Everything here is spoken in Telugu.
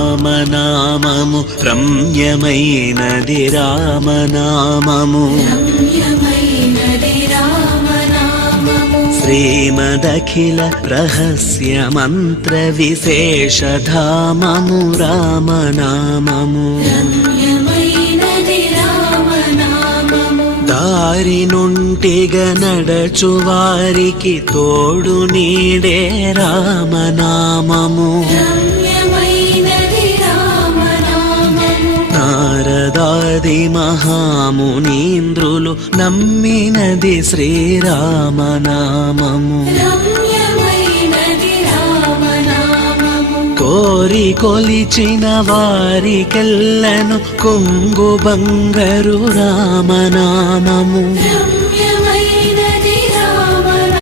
రామనామము రమ్యమైనది రామనామము శ్రీమదఖిల రహస్య మంత్ర విశేషధామము రామనామము దారి నుంటిగ నడచు వారికి తోడు నీడే రామనామము నారదాది మహామునీంద్రులు నమ్మినది శ్రీరామనామము కోరి కొలిచిన వారికెల్లను కొంగు బంగరు రామనామము